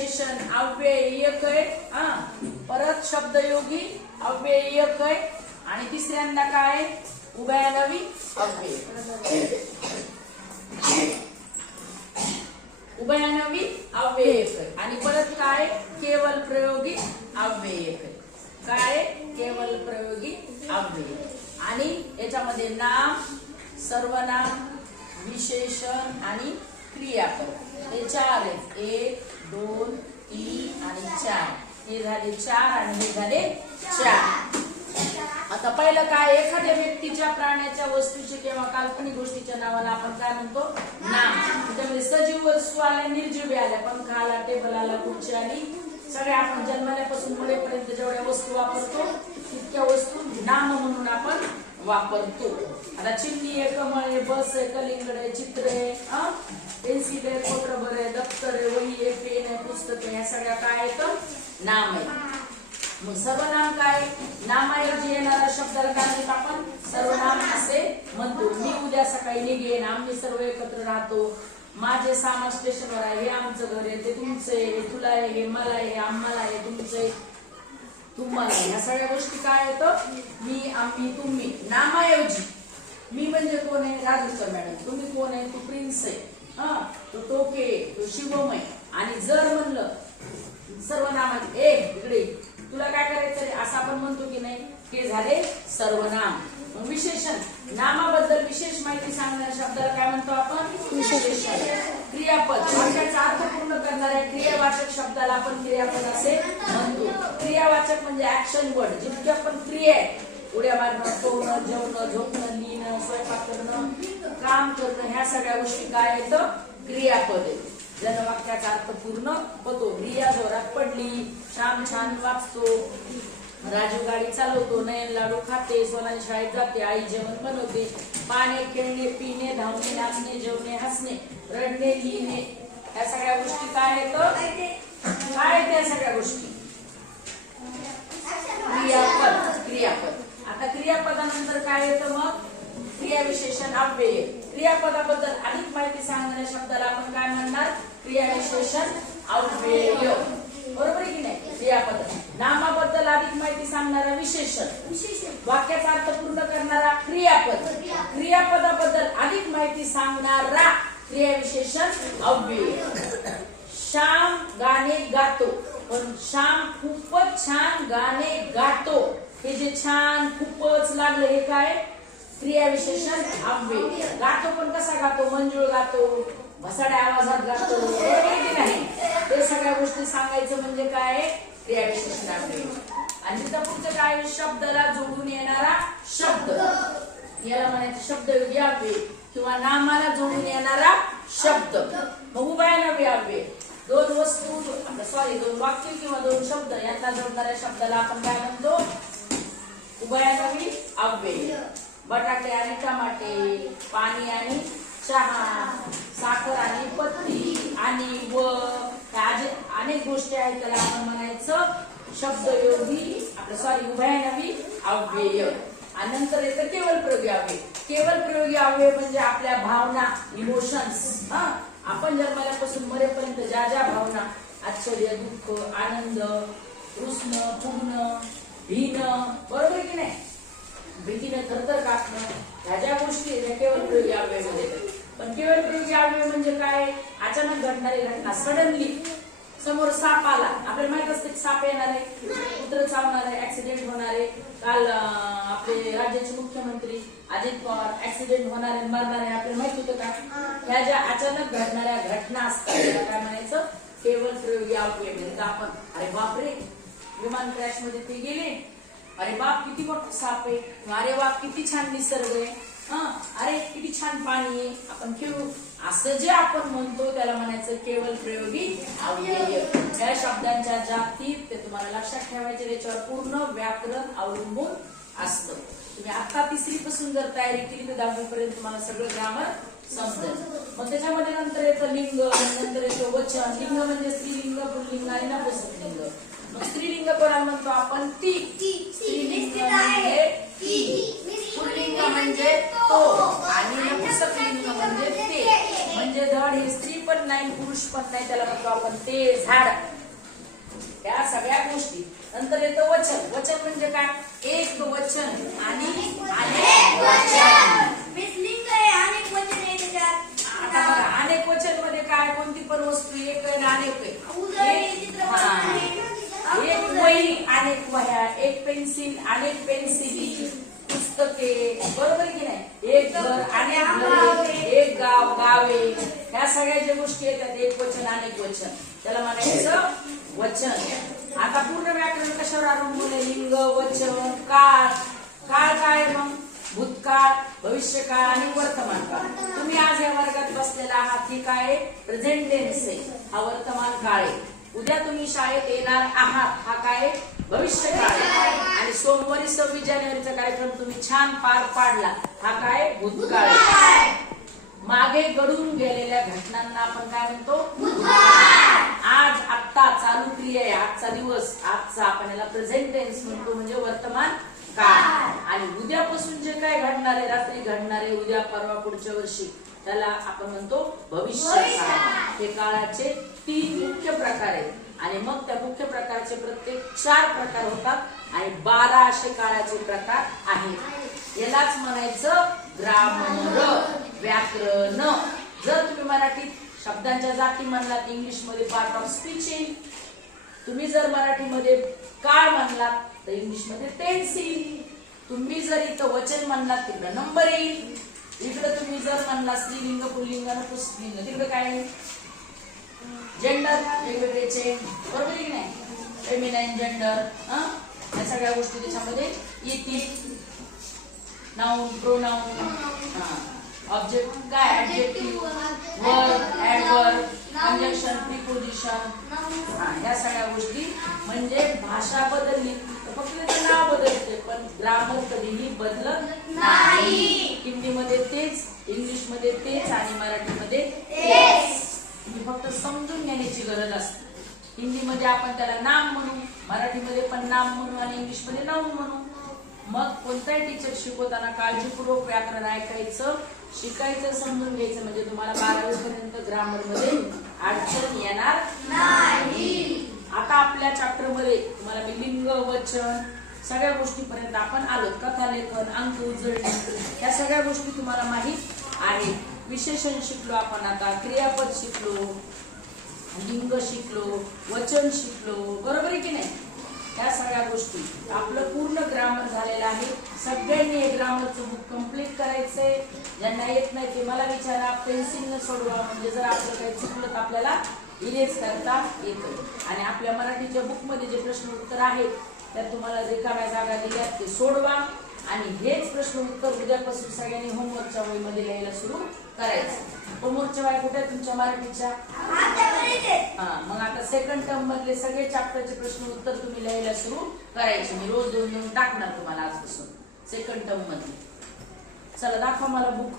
विशेषण अव्यय एक आहे, परत शब्दयोगी अव्यय एक आहे आणि तिसऱ्यांदा काय उभयानवी अव्यय, उभयानवी अव्यय एक आहे आणि परत काय केवल प्रयोगी अव्यय एक आहे. काय केवल प्रयोगी अव्यय आणि याच्यामध्ये नाम, सर्वनाम, विशेषण आणि क्रियापद हे चार आहेत. 1 2 3 आणि 4 हे झाले 4 आणि हे झाले 4. आता पहिलं काय एखाद्या व्यक्तीच्या, प्राण्याच्या, वस्तूचे किंवा काल्पनिक गोष्टीच्या नावाला आपण काय म्हणतो नाम. त्याच्यामध्ये सजीव वस्तू आल्या, निर्जीव आल्या, पंखा आला, टेबल आला, खुर्ची आली, सगळ्या आपण जन्मल्यापासून मरेपर्यंत जेवढ्या वस्तू वापरतो तितक्या वस्तू नाम म्हणून आपण वापरतो. आता चिमणी आहे, कमळ आहे, बस आहे, कलिंगड आहे, चित्र आहे, पेन्सिल आहे, खोटरबर आहे, दप्तर आहे, वही आहे, पेन आहे, पुस्तक आहे, ह्या सगळ्या काय आहेत नाम आहे. मग सर्वनाम काय नामाऐवजी येणाऱ्या शब्दाला काय म्हणतो आपण सर्वनाम असे म्हणतो. मी उद्या सकाळी निघेन, आम्ही सर्व एकत्र राहतो, माझे सामान स्टेशनवर आहे, हे आमचं घर आहे, ते तुमचं आहे, हे तुला आहे, हे मला आहे, आम्हाला आहे, तुमचं आहे, तुम्हाला आहे, ह्या सगळ्या गोष्टी काय येतं मी, आम्ही, तुम्ही. नामाऐवजी मी म्हणजे कोण आहे राजूकर मॅडम, तुम्ही कोण आहे, तू प्रिन्स आहे, तो टोके, तो शिवम आहे. आणि जर म्हणलं सर्वनामात इकडे तुला काय करायचं रे असं आपण म्हणतो की नाही, हे झाले सर्वनाम. मग विशेषण नामाबद्दल विशेष माहिती सांगणाऱ्या शब्दाला काय म्हणतो आपण विशेषण. क्रियापद वाक्याचा अर्थ पूर्ण करणाऱ्या क्रियावाचक शब्दाला आपण क्रियापद असे म्हणतो. क्रियावाचक म्हणजे ऍक्शन वर्ड, जितके आपण क्रिया आहे उड्या मारणं, पोहणं, जेवणं, झोपणं, लिहिणं, स्वयंपाक करणं, काम करणं, ह्या सगळ्या गोष्टी काय येतं क्रियापद आहे. ज्यानं वाक्याचा अर्थ पूर्ण होतो. रिया जोरात पडली, श्याम छान वाचतो, राजू गाडी चालवतो, नयन लाडू खाते, सोनाली शाळेत जाते, आई जेवण बनवते, पाणी, खेळणे, पिणे, धावणे, नाचणे, जेवणे, हसणे, रडणे, लिहिणे, या सगळ्या गोष्टी काय येतं काय त्या सगळ्या गोष्टी क्रियापद. क्रियापद. आता क्रियापदानंतर काय येतं मग क्रियाविशेषण अव्यय. क्रियापदाबद्दल अधिक माहिती सांगणाऱ्या शब्दाला आपण काय म्हणणार क्रियाविशेषण अव्यय. बरोबर आहे की नाही. क्रियापद. नामाबद्दल अधिक माहिती सांगणारा विशेषण, वाक्याचा अर्थ पूर्ण करणारा क्रियापद, क्रियापदाबद्दल अधिक माहिती सांगणारा क्रियाविशेषण अव्यय. श्याम गाणे गातो, पण श्याम खूपच छान गाणे गातो, हे जे छान खूपच लागलं हे काय क्रियाविशेषण अव्यय. गातो पण कसा गातो, मंजूळ गातो, भसाड्या आवाजात गातो, नाही ते सगळ्या गोष्टी सांगायचं म्हणजे काय क्रियाविशेषण अव्यय. आणि तिथं पुढचं काय शब्दाला जोडून येणारा शब्द, याला म्हणायचं शब्दयोगी अव्यय किंवा नामाला जोडून येणारा शब्द. मग उभयानवी अव्यय दोन वस्तू दोन वाक्य किंवा दोन शब्द यांना जोडणाऱ्या शब्दाला आपण काय म्हणतो उभयानवी अव्यय. बटाटे आणि टमाटे, पाणी आणि चहा, साखर आणि पत्ती आणि व अनेक गोष्टी आहेत त्याला आपण म्हणायचं शब्दयोगी उभयानवी अव्यय. आणि नंतर येतं केवल प्रयोगी अव्यय. केवल प्रयोगी अव्यय म्हणजे आपल्या भावना, इमोशन्स, आपण जन्मल्यापासून मरेपर्यंत ज्या ज्या भावना आश्चर्य, दुःख, आनंद, रुसणं, फुगणं, भीणं, बरोबर की नाही, भीतीने थरथर कापणं, ह्या ज्या गोष्टी आहेत केवल प्रयोगी अव्यय मध्ये. पण केवल प्रयोगी अव्यय म्हणजे काय अचानक घडणारी घटना, सडनली समोर साप आला, आपल्याला माहित असते साप येणार आहे, कुत्र चावणार आहे, ऍक्सिडेंट होणार आहे. काल आपले राज्याचे मुख्यमंत्री अजित पवार ऍक्सिडेंट होणार आहे, मरणार आहे, आपल्याला माहित होतं का. ह्या ज्या अचानक घडणाऱ्या घटना असतात त्याला काय म्हणायचं केवल प्रयोगी अव्यय. म्हणजे आपण अरे बापरे विमान क्रॅश मध्ये ते गेले, अरे बाप किती मोठा साप आहे, अरे बाप किती छान निसर्ग आहे, अरे किती छान पाणी आहे, आपण खेळू, असं जे आपण म्हणतो त्याला म्हणायचं केवल प्रयोगी अव्यय. या शब्दांच्या जाती ते तुम्हाला लक्षात ठेवायचे, त्याच्यावर पूर्ण व्याकरण अवलंबून असतं. तुम्ही आता 3री पासून जर तयारी केली तर 10वी पर्यंत तुम्हाला सगळं ग्रामर समजेल. मग त्याच्यामध्ये नंतर येतं लिंग, नंतर येतं वचन. लिंग म्हणजे स्त्रीलिंग, पुल्लिंग आणि नपुंसकलिंग. मग स्त्रीलिंग कोणाला म्हणतो आपण ती, स्त्रीलिंग म्हणजे ती, पुल्लिंग म्हणजे तो आणि नपुंसकलिंग म्हणजे ते. म्हणजे धड हे स्त्री पण नाही पुरुष पण म्हणत नाही, त्याला म्हणतो आपण ते झाड. या सगळ्या गोष्टी. नंतर येतं वचन. वचन म्हणजे काय? एक वचन आणि अनेक वचन. आता बघा, अनेक वचन मध्ये काय? कोणती पण वस्तू एक आहे आणि अनेक आहे. एक वही, अनेक वह्या. एक पेन्सिल, अनेक पेन्सिली. पुस्तके, बरोबर की नाही? एक घर, अनेक घरे. एक गाव, गावे. ह्या सगळ्या ज्या गोष्टी येतात एक वचन अनेक वचन, त्याला म्हणायचं वचन. आता पूर्ण व्याकरण कशावर अवलंबून आहे? लिंग, वचन, काळ. काळ काय मग? भूतकाळ, भविष्यकाळ आणि वर्तमान काळ. तुम्ही आज या वर्गात बसलेला आहात, ही काय? प्रेझेंट टेन्स आहे. हा वर्तमान काळ आहे. उद्या तुम्ही शाळेत येणार आहात, हा काय? भविष्य काळ आहे. आणि सोमवारी 26 जानेवारीचा कार्यक्रम तुम्ही छान पार पाडला, हा काय? भूतकाळ आहे. मागे घडून गेलेल्या घटनांना आपण काय म्हणतो? आज, आत्ता चालू क्रिया आहे. आजचा दिवस, आजचा आपण याला प्रेझेंट टेन्स म्हणतो, म्हणजे वर्तमान काळ. आणि उद्यापासून जे काय घडणार आहे, रात्री घडणार आहे, उद्या, परवा, पुढच्या वर्षी, त्याला आपण म्हणतो भविष्य काळ. हे काळाचे 3 मुख्य प्रकार आहेत. आणि मग त्या मुख्य प्रकारचे प्रत्येक 4 प्रकार होतात आणि 12 असे काळाचे प्रकार आहेत. यालाच म्हणायचं ग्रामर, व्याकरण. जर तुम्ही मराठीत शब्दांच्या जाती म्हणलात, इंग्लिश मध्ये पार्ट ऑफ स्पीच येईल. तुम्ही जर मराठीमध्ये काळ म्हणलात तर इंग्लिश मध्ये टेन्स येईल. तुम्ही जर इथं वचन म्हणलात तिकडे नंबर येईल. इकडे तुम्ही जर म्हणला स्त्रीलिंग, पुल्लिंग, पुस्लिंग, तिकडे काय? जेंडर वेगवेगळेचे, बरोबर की नाही? फेमिनाईन, जेंडर, या सगळ्या गोष्टी त्याच्यामध्ये येतील. नाउन, प्रोनाउन, ऑब्जेक्ट काय? Adjective, verb, adverb, conjunction, preposition, या सगळ्या गोष्टी. म्हणजे भाषा बदलली तर फक्त त्याचं नाव बदलते, पण ग्रामर कधीही बदलत नाही. हिंदीमध्ये तेच, इंग्लिशमध्ये तेच आणि मराठीमध्ये तेच. तुम्ही फक्त समजून घेण्याची गरज असते. हिंदीमध्ये आपण त्याला नाम म्हणू, मराठीमध्ये पण नाम म्हणू आणि इंग्लिशमध्ये नाऊन म्हणू. मग कोणताही टीचर शिकवताना काळजीपूर्वक व्याकरण ऐकायचं, शिकायचं, समजून घ्यायचं, म्हणजे तुम्हाला 12वी पर्यंत ग्रामर मध्ये अडचण येणार नाही. आता आपल्या चॅप्टर मध्ये तुम्हाला मी लिंग, वचन, सगळ्या गोष्टीपर्यंत आपण आलो. कथालेखन, अंक उजळणी, या सगळ्या गोष्टी तुम्हाला माहित आहेत. विशेषण शिकलो आपण, आता क्रियापद शिकलो, लिंग शिकलो, वचन शिकलो, बरोबर आहे की नाही? या सगळ्या गोष्टी आपलं पूर्ण ग्रामर झालेलं आहे. सगळ्यांनी हे ग्रामरचं बुक कम्प्लीट करायचंय. ज्यांना येत नाही ते मला विचारा, पेन्सिलनं सोडवा. म्हणजे जर आपलं काही चुकलं तर आपल्याला इरेज करता येतं. आणि आपल्या मराठीच्या बुक मध्ये जे प्रश्न उत्तर आहेत त्यात तुम्हाला रिकाम्या जागा दिल्यात ते सोडवा. आणि हेच प्रश्न उत्तर उद्यापासून सगळ्यांनी होमवर्कच्या वहीमध्ये लिहायला सुरू करायचं. होमवर्कच्या वह्या कुठे तुमच्या मराठीच्या? मग आता सेकंड टर्म मधले सगळे चॅप्टरचे प्रश्न उत्तर तुम्ही लिहायला सुरू करायचे. मी रोज 2-2 टाकणार तुम्हाला आजपासून सेकंड टर्म मध्ये. चला दाखवा मला बुक.